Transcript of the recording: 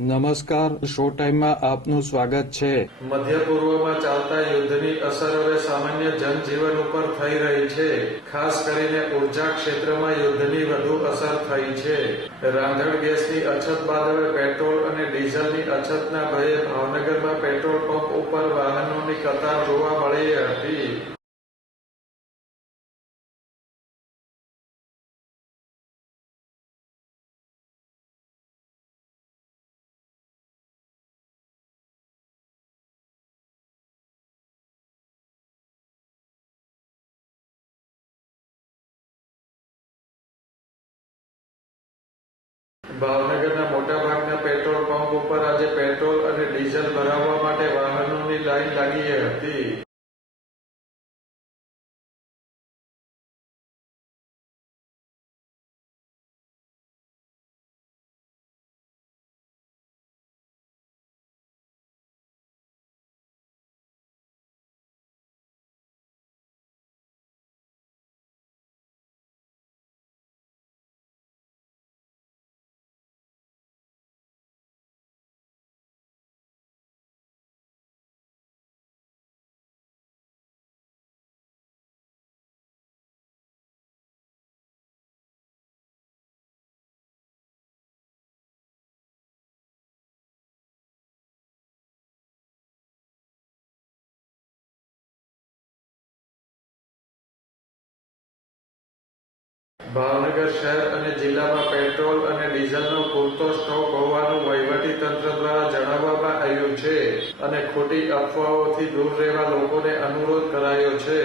નમસ્કાર, શો ટાઈમમાં આપનું સ્વાગત છે. મધ્ય પૂર્વમાં ચાલતા યુદ્ધની અસર હવે સામાન્ય જનજીવન ઉપર થઈ રહી છે. ખાસ કરીને ઉર્જા ક્ષેત્રમાં યુદ્ધની વધુ અસર થઈ છે. રાંધણ ગેસની અછત બાદ હવે પેટ્રોલ અને ડીઝલની અછતના ભયે ભાવનગરમાં પેટ્રોલ પંપ ઉપર વાહનોની કતાર જોવા મળી હતી. ભાવનગરના મોટાભાગના પેટ્રોલ પંપ ઉપર આજે પેટ્રોલ અને ડીઝલ ભરાવવા માટે વાહનોની લાઈન લાગી હતી. ભાવનગર શહેર અને જિલ્લામાં પેટ્રોલ અને ડીઝલનો પૂરતો સ્ટોક હોવાનું વહીવટી તંત્ર દ્વારા જણાવવામાં આવ્યું છે અને ખોટી અફવાઓથી દૂર રહેવા લોકોને અનુરોધ કરાયો છે.